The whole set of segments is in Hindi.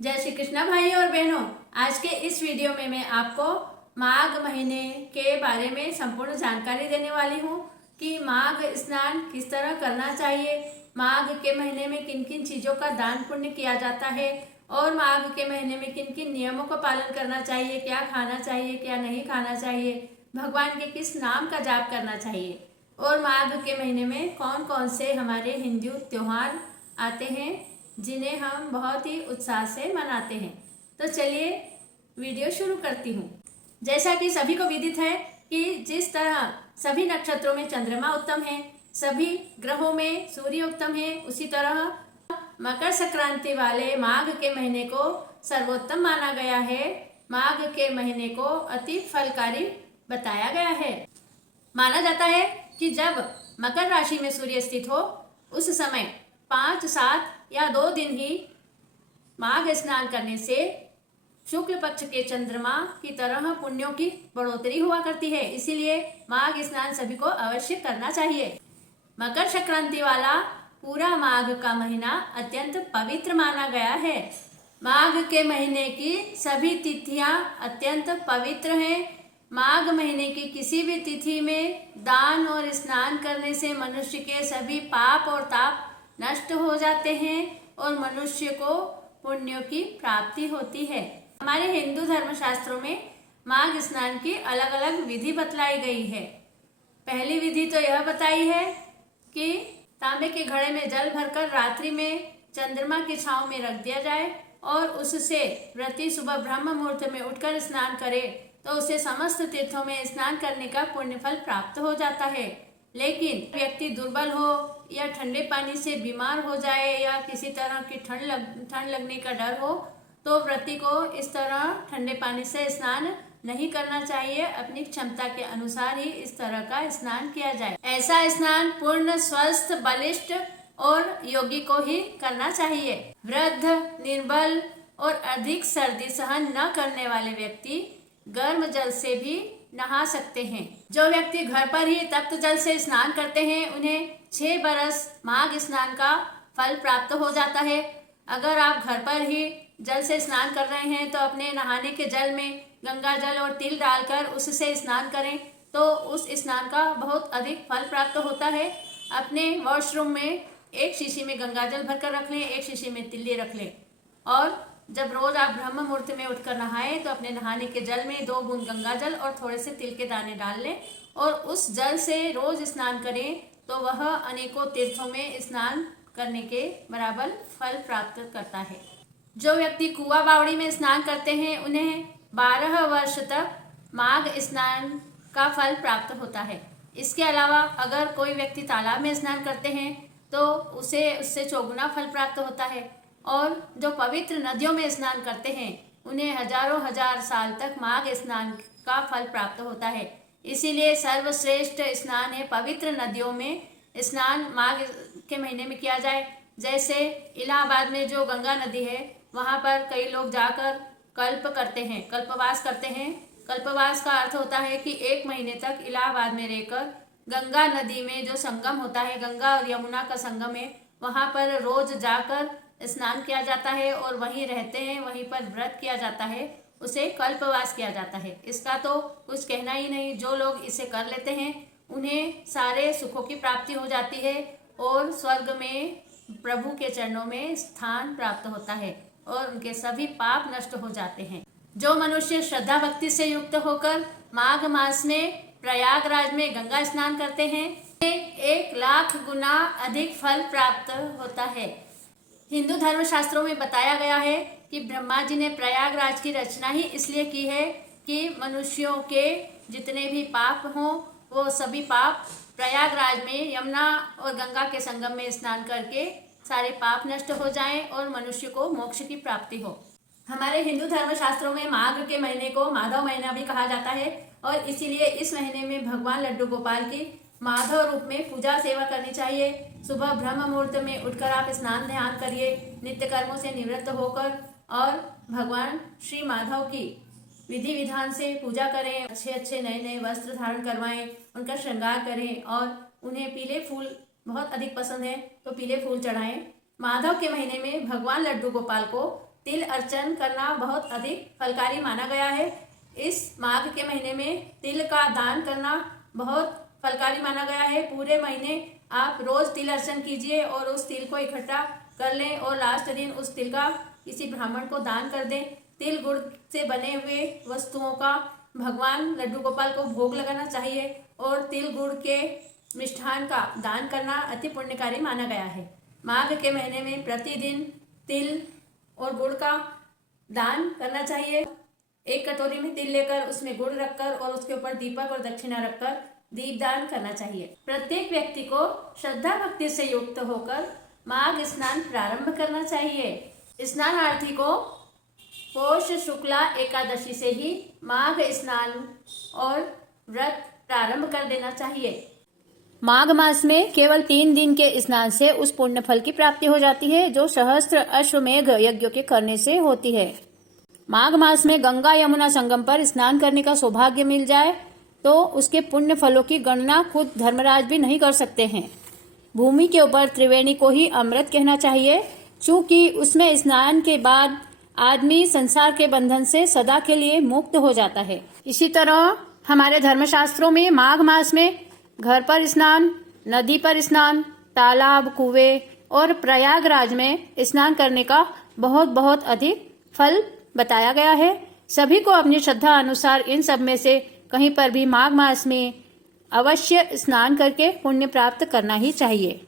जय श्री कृष्णा भाई और बहनों। आज के इस वीडियो में मैं आपको माघ महीने के बारे में संपूर्ण जानकारी देने वाली हूँ कि माघ स्नान किस तरह करना चाहिए, माघ के महीने में किन किन चीज़ों का दान पुण्य किया जाता है और माघ के महीने में किन किन नियमों का पालन करना चाहिए, क्या खाना चाहिए क्या नहीं खाना चाहिए, भगवान के किस नाम का जाप करना चाहिए और माघ के महीने में कौन कौन से हमारे हिंदू त्योहार आते हैं जिन्हें हम बहुत ही उत्साह से मनाते हैं। तो चलिए वीडियो शुरू करती हूँ। जैसा कि सभी को विदित है कि जिस तरह सभी नक्षत्रों में चंद्रमा उत्तम है, सभी ग्रहों में सूर्य उत्तम है, उसी तरह मकर संक्रांति वाले माघ के महीने को सर्वोत्तम माना गया है। माघ के महीने को अति फलकारी बताया गया है। माना जाता है कि जब मकर राशि में सूर्य स्थित हो उस समय 5, 7 या 2 दिन ही माघ स्नान करने से शुक्ल पक्ष के चंद्रमा की तरह पुण्यों की बढ़ोतरी हुआ करती है। इसीलिए माघ स्नान सभी को अवश्य करना चाहिए। मकर संक्रांति वाला पूरा माघ का महीना अत्यंत पवित्र माना गया है। माघ के महीने की सभी तिथियां अत्यंत पवित्र हैं। माघ महीने की किसी भी तिथि में दान और स्नान करने से मनुष्य के सभी पाप और ताप नष्ट हो जाते हैं और मनुष्य को पुण्यों की प्राप्ति होती है। हमारे हिंदू धर्मशास्त्रों में माघ स्नान की अलग अलग विधि बतलाई गई है। पहली विधि तो यह बताई है कि तांबे के घड़े में जल भरकर रात्रि में चंद्रमा की छांव में रख दिया जाए और उससे व्रती सुबह ब्रह्म मुहूर्त में उठकर स्नान करे तो उसे समस्त तीर्थों में स्नान करने का पुण्य फल प्राप्त हो जाता है। लेकिन व्यक्ति दुर्बल हो या ठंडे पानी से बीमार हो जाए या किसी तरह की ठंड लगने का डर हो तो व्रती को इस तरह ठंडे पानी से स्नान नहीं करना चाहिए। अपनी क्षमता के अनुसार ही इस तरह का स्नान किया जाए। ऐसा स्नान पूर्ण स्वस्थ बलिष्ठ और योगी को ही करना चाहिए। वृद्ध, निर्बल और अधिक सर्दी सहन न करने वाले व्यक्ति गर्म जल से भी नहा सकते हैं। जो व्यक्ति घर पर ही तप्त जल से स्नान करते हैं उन्हें 6 बरस माघ स्नान का फल प्राप्त हो जाता है। अगर आप घर पर ही जल से स्नान कर रहे हैं तो अपने नहाने के जल में गंगा जल और तिल डालकर उससे स्नान करें तो उस स्नान का बहुत अधिक फल प्राप्त होता है। अपने वॉशरूम में एक शीशी में गंगा जल भरकर रख लें, एक शीशी में तिल्ली रख लें और जब रोज आप ब्रह्म मुहूर्त में उठकर नहाएं तो अपने नहाने के जल में 2 बूंद गंगा जल और थोड़े से तिल के दाने डाल लें और उस जल से रोज स्नान करें तो वह अनेकों तीर्थों में स्नान करने के बराबर फल प्राप्त करता है। जो व्यक्ति कुआं बावड़ी में स्नान करते हैं उन्हें 12 वर्ष तक माघ स्नान का फल प्राप्त होता है। इसके अलावा अगर कोई व्यक्ति तालाब में स्नान करते हैं तो उससे चौगुना फल प्राप्त होता है और जो पवित्र नदियों में स्नान करते हैं उन्हें हजारों हजार साल तक माघ स्नान का फल प्राप्त होता है। इसीलिए सर्वश्रेष्ठ स्नान है पवित्र नदियों में स्नान माघ के महीने में किया जाए। जैसे इलाहाबाद में जो गंगा नदी है वहाँ पर कई लोग जाकर कल्प करते हैं, कल्पवास करते हैं। कल्पवास का अर्थ होता है कि 1 महीने तक इलाहाबाद में रहकर गंगा नदी में जो संगम होता है, गंगा और यमुना का संगम है, वहाँ पर रोज जाकर स्नान किया जाता है और वहीं रहते हैं, वहीं पर व्रत किया जाता है, उसे कल्पवास किया जाता है। इसका तो कुछ कहना ही नहीं। जो लोग इसे कर लेते हैं उन्हें सारे सुखों की प्राप्ति हो जाती है और स्वर्ग में प्रभु के चरणों में स्थान प्राप्त होता है और उनके सभी पाप नष्ट हो जाते हैं। जो मनुष्य श्रद्धा भक्ति से युक्त होकर माघ मास में प्रयागराज में गंगा स्नान करते हैं 1 लाख गुना अधिक फल प्राप्त होता है। हिंदू धर्मशास्त्रों में बताया गया है कि ब्रह्मा जी ने प्रयागराज की रचना ही इसलिए की है कि मनुष्यों के जितने भी पाप हों वो सभी पाप प्रयागराज में यमुना और गंगा के संगम में स्नान करके सारे पाप नष्ट हो जाएं और मनुष्य को मोक्ष की प्राप्ति हो। हमारे हिंदू धर्मशास्त्रों में माघ के महीने को माधव महीना भी कहा जाता है और इसीलिए इस महीने में भगवान लड्डू गोपाल की माधव रूप में पूजा सेवा करनी चाहिए। सुबह ब्रह्म मुहूर्त में उठकर आप स्नान ध्यान करिए, नित्य कर्मों से निवृत्त होकर और भगवान श्री माधव की विधि विधान से पूजा करें। अच्छे अच्छे नए नए वस्त्र धारण करवाएं, उनका श्रृंगार करें और उन्हें पीले फूल बहुत अधिक पसंद है तो पीले फूल चढ़ाएं। माधव के महीने में भगवान लड्डू गोपाल को तिल अर्चन करना बहुत अधिक फलकारी माना गया है। इस माघ के महीने में तिल का दान करना बहुत फलकारी माना गया है। पूरे महीने आप रोज तिल अर्चन कीजिए और उस तिल को इकट्ठा कर लें और लास्ट दिन उस तिल का किसी ब्राह्मण को दान कर दें। तिल गुड़ से बने हुए वस्तुओं का भगवान लड्डू गोपाल को भोग लगाना चाहिए और तिल गुड़ के मिष्ठान का दान करना अति पुण्यकारी माना गया है। माघ के महीने में प्रतिदिन तिल और गुड़ का दान करना चाहिए। एक कटोरी में तिल लेकर उसमें गुड़ रखकर और उसके ऊपर दीपक और दक्षिणा रखकर दीपदान करना चाहिए। प्रत्येक व्यक्ति को श्रद्धा भक्ति से युक्त होकर माघ स्नान प्रारंभ करना चाहिए। स्नानार्थी को पौष शुक्ला एकादशी से ही माघ स्नान और व्रत प्रारंभ कर देना चाहिए। माघ मास में केवल 3 दिन के स्नान से उस पुण्य फल की प्राप्ति हो जाती है जो सहस्त्र अश्वमेघ यज्ञों के करने से होती है। माघ मास में गंगा यमुना संगम पर स्नान करने का सौभाग्य मिल जाए तो उसके पुण्य फलों की गणना खुद धर्मराज भी नहीं कर सकते हैं। भूमि के ऊपर त्रिवेणी को ही अमृत कहना चाहिए, क्योंकि उसमें स्नान के बाद आदमी संसार के बंधन से सदा के लिए मुक्त हो जाता है। इसी तरह हमारे धर्मशास्त्रों में माघ मास में घर पर स्नान, नदी पर स्नान, तालाब, कुएं और प्रयागराज में स्नान करने का बहुत बहुत अधिक फल बताया गया है। सभी को अपनी श्रद्धा अनुसार इन सब में से कहीं पर भी माघ मास में अवश्य स्नान करके पुण्य प्राप्त करना ही चाहिए।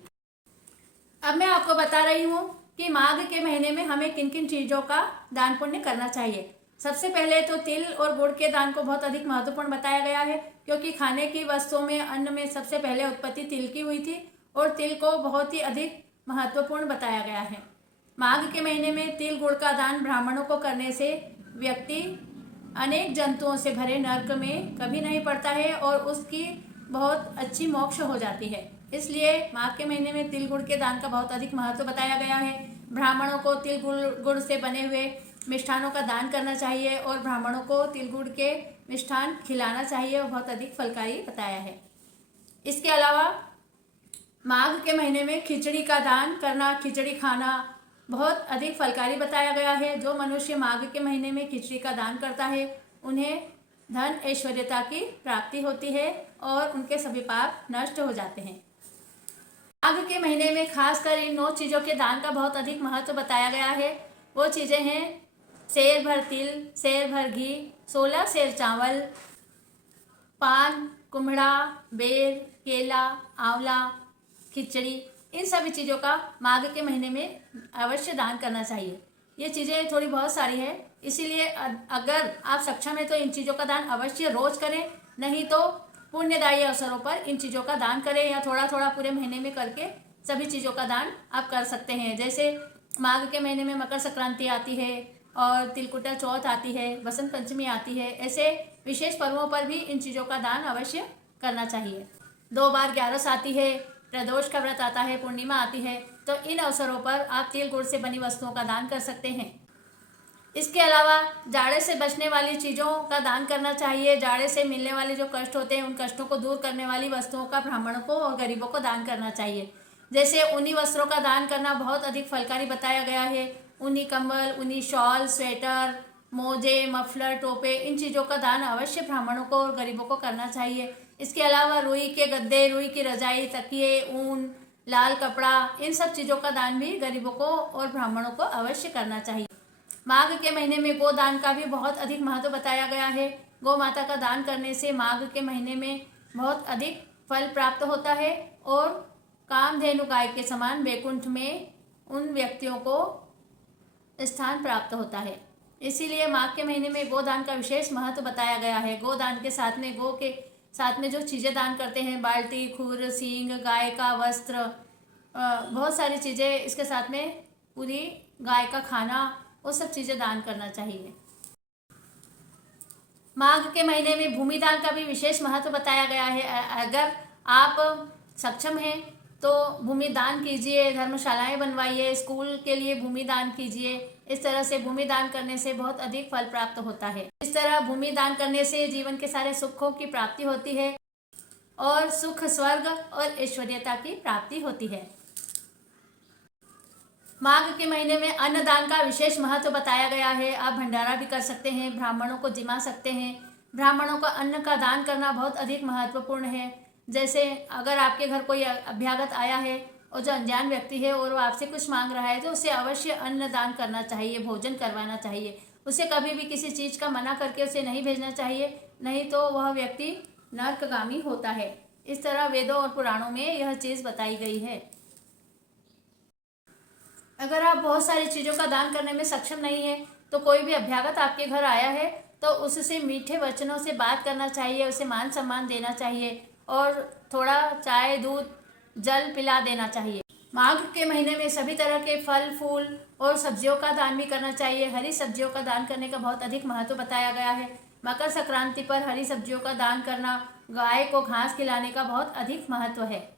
अब मैं आपको बता रही हूँ कि माघ के महीने में हमें किन किन चीजों का दान पुण्य करना चाहिए। सबसे पहले तो तिल और गुड़ के दान को बहुत अधिक महत्वपूर्ण बताया गया है, क्योंकि खाने की वस्तुओं में अन्न में सबसे पहले उत्पत्ति तिल की हुई थी और तिल को बहुत ही अधिक महत्वपूर्ण बताया गया है। माघ के महीने में तिल गुड़ का दान ब्राह्मणों को करने से व्यक्ति अनेक जंतुओं से भरे नरक में कभी नहीं पड़ता है और उसकी बहुत अच्छी मोक्ष हो जाती है। इसलिए माघ के महीने में तिल गुड़ के दान का बहुत अधिक महत्व बताया गया है। ब्राह्मणों को तिल गुड़ से बने हुए मिष्ठानों का दान करना चाहिए और ब्राह्मणों को तिल गुड़ के मिष्ठान खिलाना चाहिए, वो बहुत अधिक फलकारी बताया है। इसके अलावा माघ के महीने में खिचड़ी का दान करना, खिचड़ी खाना बहुत अधिक फलकारी बताया गया है। जो मनुष्य माघ के महीने में खिचड़ी का दान करता है उन्हें धन ऐश्वर्यता की प्राप्ति होती है और उनके सभी पाप नष्ट हो जाते हैं। माघ के महीने में खासकर इन 9 चीजों के दान का बहुत अधिक महत्व बताया गया है। वो चीजें हैं सेर भर तिल, सेर भर घी, 16 सेर चावल, पान, कुम्हड़ा, बेर, केला, आंवला, खिचड़ी। इन सभी चीज़ों का माघ के महीने में अवश्य दान करना चाहिए। ये चीज़ें थोड़ी बहुत सारी है, इसीलिए अगर आप सक्षम है तो इन चीज़ों का दान अवश्य रोज करें, नहीं तो पुण्यदायी अवसरों पर इन चीज़ों का दान करें या थोड़ा थोड़ा पूरे महीने में करके सभी चीज़ों का दान आप कर सकते हैं। जैसे माघ के महीने में मकर संक्रांति आती है और तिलकुटा चौथ आती है, बसंत पंचमी आती है। ऐसे विशेष पर्वों पर भी इन चीज़ों का दान अवश्य करना चाहिए। 2 बार 11 आती है, प्रदोष का व्रत आता है, पूर्णिमा आती है, तो इन अवसरों पर आप तिल गुड़ से बनी वस्तुओं का दान कर सकते हैं। इसके अलावा जाड़े से बचने वाली चीज़ों का दान करना चाहिए। जाड़े से मिलने वाले जो कष्ट होते हैं उन कष्टों को दूर करने वाली वस्तुओं का ब्राह्मणों को और गरीबों को दान करना चाहिए। जैसे ऊनी वस्त्रों का दान करना बहुत अधिक फलकारी बताया गया है। ऊनी कंबल, ऊनी शॉल, स्वेटर, मोजे, मफलर, टोपे, इन चीज़ों का दान अवश्य ब्राह्मणों को और गरीबों को करना चाहिए। इसके अलावा रुई के गद्दे, रुई की रजाई, तकिए, ऊन, लाल कपड़ा, इन सब चीज़ों का दान भी गरीबों को और ब्राह्मणों को अवश्य करना चाहिए। माघ के महीने में गोदान का भी बहुत अधिक महत्व बताया गया है। गौ माता का दान करने से माघ के महीने में बहुत अधिक फल प्राप्त होता है और कामधेनु गाय के समान वैकुंठ में उन व्यक्तियों को स्थान प्राप्त होता है। इसीलिए माघ के महीने में गोदान का विशेष महत्व बताया गया है। गोदान के साथ में गौ के साथ में जो चीज़ें दान करते हैं, बाल्टी, खुर, सींग, गाय का वस्त्र, बहुत सारी चीज़ें, इसके साथ में पूरी गाय का खाना, वो सब चीज़ें दान करना चाहिए। माघ के महीने में भूमि दान का भी विशेष महत्व बताया गया है। अगर आप सक्षम हैं तो भूमि दान कीजिए, धर्मशालाएं बनवाइए, स्कूल के लिए भूमि दान कीजिए। इस तरह से भूमि दान करने से बहुत अधिक फल प्राप्त होता है। इस तरह भूमि दान करने से जीवन के सारे सुखों की प्राप्ति होती है और सुख, स्वर्ग और ऐश्वर्यता की प्राप्ति होती है। माघ के महीने में अन्नदान का विशेष महत्व बताया गया है। आप भंडारा भी कर सकते हैं, ब्राह्मणों को जिमा सकते हैं। ब्राह्मणों को अन्न का दान करना बहुत अधिक महत्वपूर्ण है। जैसे अगर आपके घर कोई अभ्यागत आया है और जो अनजान व्यक्ति है और वो आपसे कुछ मांग रहा है तो उसे अवश्य अन्न दान करना चाहिए, भोजन करवाना चाहिए। उसे कभी भी किसी चीज का मना करके उसे नहीं भेजना चाहिए, नहीं तो वह व्यक्ति नरकगामी होता है। इस तरह वेदों और पुराणों में यह चीज बताई गई है। अगर आप बहुत सारी चीजों का दान करने में सक्षम नहीं है तो कोई भी अभ्यागत आपके घर आया है तो उससे मीठे वचनों से बात करना चाहिए, उसे मान सम्मान देना चाहिए और थोड़ा चाय, दूध, जल पिला देना चाहिए। माघ के महीने में सभी तरह के फल, फूल और सब्जियों का दान भी करना चाहिए। हरी सब्जियों का दान करने का बहुत अधिक महत्व बताया गया है। मकर संक्रांति पर हरी सब्जियों का दान करना, गाय को घास खिलाने का बहुत अधिक महत्व है।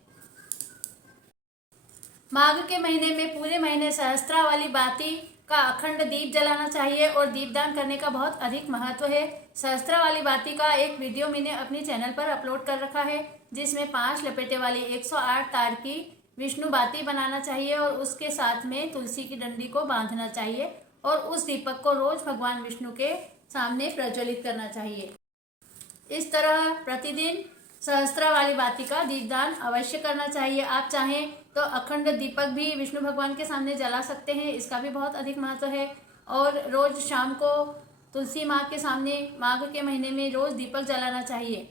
माघ के महीने में पूरे महीने सहस्त्रा वाली बाती का अखंड दीप जलाना चाहिए और दीपदान करने का बहुत अधिक महत्व है। सहस्त्रा वाली बाती का एक वीडियो मैंने अपने चैनल पर अपलोड कर रखा है, जिसमें 5 लपेटे वाली 108 तार की विष्णु बाती बनाना चाहिए और उसके साथ में तुलसी की डंडी को बांधना चाहिए और उस दीपक को रोज भगवान विष्णु के सामने प्रज्वलित करना चाहिए। इस तरह प्रतिदिन सहस्त्रा वाली बाती का दीपदान अवश्य करना चाहिए। आप चाहें तो अखंड दीपक भी विष्णु भगवान के सामने जला सकते हैं, इसका भी बहुत अधिक महत्व है। और रोज शाम को तुलसी माँ के सामने माघ के महीने में रोज दीपक जलाना चाहिए।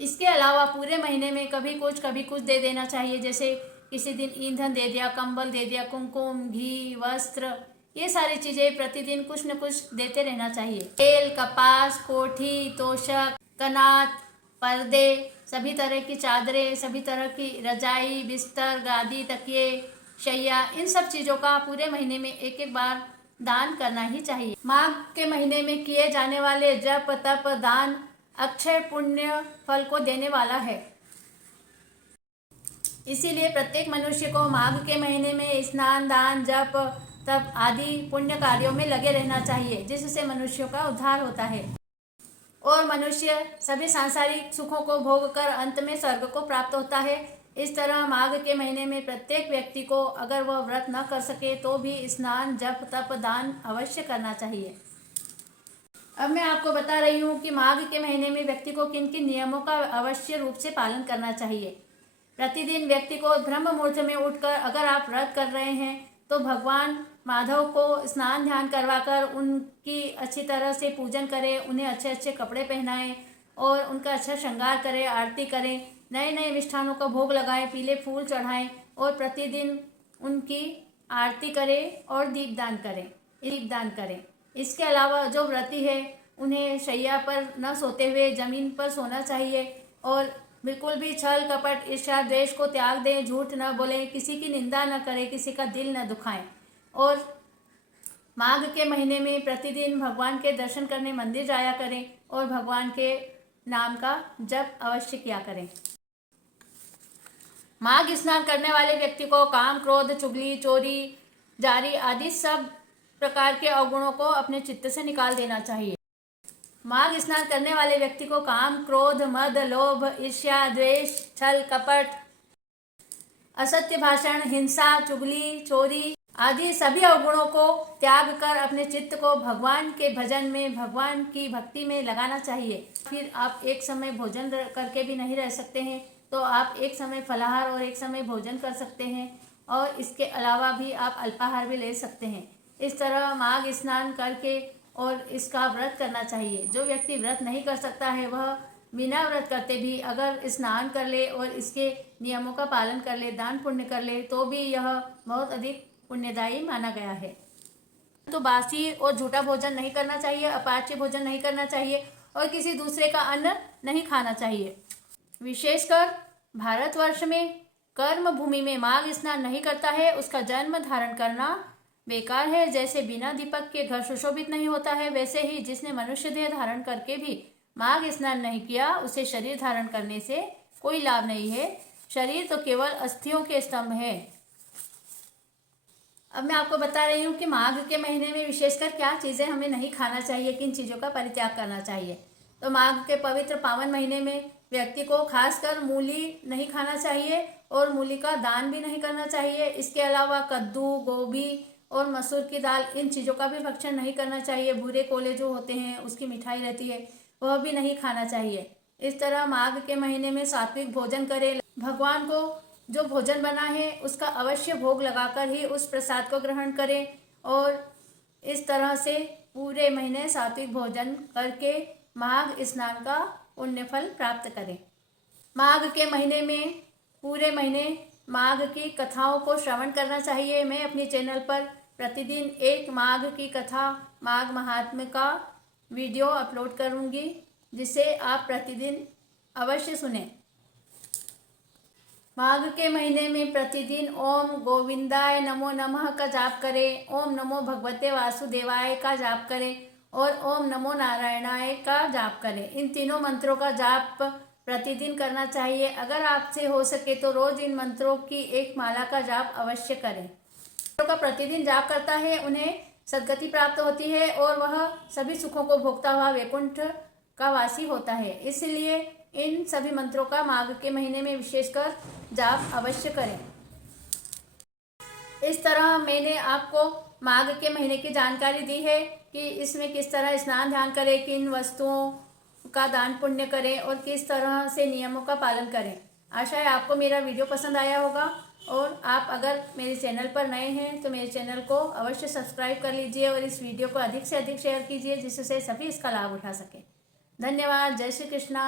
इसके अलावा पूरे महीने में कभी कुछ दे देना चाहिए। जैसे किसी दिन ईंधन दे दिया, कंबल दे दिया, कुमकुम, घी, वस्त्र, ये सारी चीजें प्रतिदिन कुछ न कुछ देते रहना चाहिए। तेल, कपास, कोठी, तोशक, कनात, पर्दे, सभी तरह की चादरें, सभी तरह की रजाई, बिस्तर, गादी, तकिए, शैया, इन सब चीजों का पूरे महीने में एक एक बार दान करना ही चाहिए। माघ के महीने में किए जाने वाले जप, तप, दान अक्षय पुण्य फल को देने वाला है। इसीलिए प्रत्येक मनुष्य को माघ के महीने में स्नान, दान, जप, तप आदि पुण्य कार्यों में लगे रहना चाहिए, जिससे मनुष्यों का उद्धार होता है और मनुष्य सभी सांसारिक सुखों को भोग कर अंत में स्वर्ग को प्राप्त होता है। इस तरह माघ के महीने में प्रत्येक व्यक्ति को अगर वह व्रत न कर सके तो भी स्नान, जप, तप, दान अवश्य करना चाहिए। अब मैं आपको बता रही हूँ कि माघ के महीने में व्यक्ति को किन किन नियमों का अवश्य रूप से पालन करना चाहिए। प्रतिदिन व्यक्ति को ब्रह्म मुहूर्त में उठकर अगर आप व्रत कर रहे हैं तो भगवान माधव को स्नान ध्यान करवाकर उनकी अच्छी तरह से पूजन करें, उन्हें अच्छे अच्छे कपड़े पहनाएं और उनका अच्छा श्रृंगार करें, आरती करें, नए नए मिष्ठानों का भोग लगाएं, पीले फूल चढ़ाएं और प्रतिदिन उनकी आरती करें और दीपदान करें। इसके अलावा जो व्रती है उन्हें शैया पर न सोते हुए जमीन पर सोना चाहिए और बिल्कुल भी छल, कपट, ईर्ष्या, द्वेष को त्याग दें, झूठ न बोलें, किसी की निंदा न करें, किसी का दिल न दुखाएं और माघ के महीने में प्रतिदिन भगवान के दर्शन करने मंदिर जाया करें और भगवान के नाम का जप अवश्य किया करें। माघ स्नान करने वाले व्यक्ति को काम, क्रोध, चुगली, चोरी, जारी आदि सब प्रकार के अवगुणों को अपने चित्त से निकाल देना चाहिए। माघ स्नान करने वाले व्यक्ति को काम, क्रोध, मद, लोभ, ईर्ष्या, द्वेष, छल, कपट, असत्य भाषण, हिंसा, चुगली, चोरी आदि सभी अवगुणों को त्याग कर अपने चित्त को भगवान के भजन में, भगवान की भक्ति में लगाना चाहिए। फिर आप एक समय भोजन करके भी नहीं रह सकते हैं तो आप एक समय फलाहार और एक समय भोजन कर सकते हैं और इसके अलावा भी आप अल्पाहार भी ले सकते हैं। इस तरह माघ स्नान करके और इसका व्रत करना चाहिए। जो व्यक्ति व्रत नहीं कर सकता है वह बिना व्रत करते भी अगर स्नान कर ले और इसके नियमों का पालन कर ले, दान पुण्य कर ले तो भी यह बहुत अधिक पुण्यदायी माना गया है। तो बासी और झूठा भोजन नहीं करना चाहिए, अपाच्य भोजन नहीं करना चाहिए और किसी दूसरे का अन्न नहीं खाना चाहिए। विशेषकर भारतवर्ष में कर्म भूमि में माघ स्नान नहीं करता है उसका जन्म धारण करना बेकार है। जैसे बिना दीपक के घर सुशोभित नहीं होता है, वैसे ही जिसने मनुष्य देह धारण करके भी माघ स्नान नहीं किया उसे शरीर धारण करने से कोई लाभ नहीं है। शरीर तो केवल अस्थियों के स्तंभ है। अब मैं आपको बता रही हूँ कि माघ के महीने में विशेषकर क्या चीजें हमें नहीं खाना चाहिए, किन चीजों का परित्याग करना चाहिए। तो माघ के पवित्र पावन महीने में व्यक्ति को खासकर मूली नहीं खाना चाहिए और मूली का दान भी नहीं करना चाहिए। इसके अलावा कद्दू, गोभी और मसूर की दाल, इन चीज़ों का भी भक्षण नहीं करना चाहिए। भूरे कोले जो होते हैं, उसकी मिठाई रहती है, वह भी नहीं खाना चाहिए। इस तरह माघ के महीने में सात्विक भोजन करें। भगवान को जो भोजन बना है उसका अवश्य भोग लगाकर ही उस प्रसाद को ग्रहण करें और इस तरह से पूरे महीने सात्विक भोजन करके माघ स्नान का पुण्य फल प्राप्त करें। माघ के महीने में पूरे महीने माघ की कथाओं को श्रवण करना चाहिए। मैं अपने चैनल पर प्रतिदिन एक माघ की कथा, माघ महात्म्य का वीडियो अपलोड करूंगी, जिसे आप प्रतिदिन अवश्य सुनें। माघ के महीने में प्रतिदिन ओम गोविंदाय नमो नमः का जाप करें, ओम नमो भगवते वासुदेवाय का जाप करें और ओम नमो नारायणाय का जाप करें। इन तीनों मंत्रों का जाप प्रतिदिन करना चाहिए। अगर आपसे हो सके तो रोज इन मंत्रों की एक माला का जाप अवश्य करें। मंत्रों का प्रतिदिन जाप करता है उन्हें सद्गति प्राप्त होती है और वह सभी सुखों को भोगता हुआ वैकुंठ का वासी होता है। इसलिए इन सभी मंत्रों का माघ के महीने में विशेषकर जाप अवश्य करें। इस तरह मैंने आपको माघ के महीने की जानकारी दी है कि इसमें किस तरह स्नान ध्यान करें, किन वस्तुओं का दान पुण्य करें और किस तरह से नियमों का पालन करें। आशा है आपको मेरा वीडियो पसंद आया होगा और आप अगर मेरे चैनल पर नए हैं तो मेरे चैनल को अवश्य सब्सक्राइब कर लीजिए और इस वीडियो को अधिक से अधिक शेयर कीजिए, जिससे सभी इसका लाभ उठा सकें। धन्यवाद। जय श्री कृष्णा।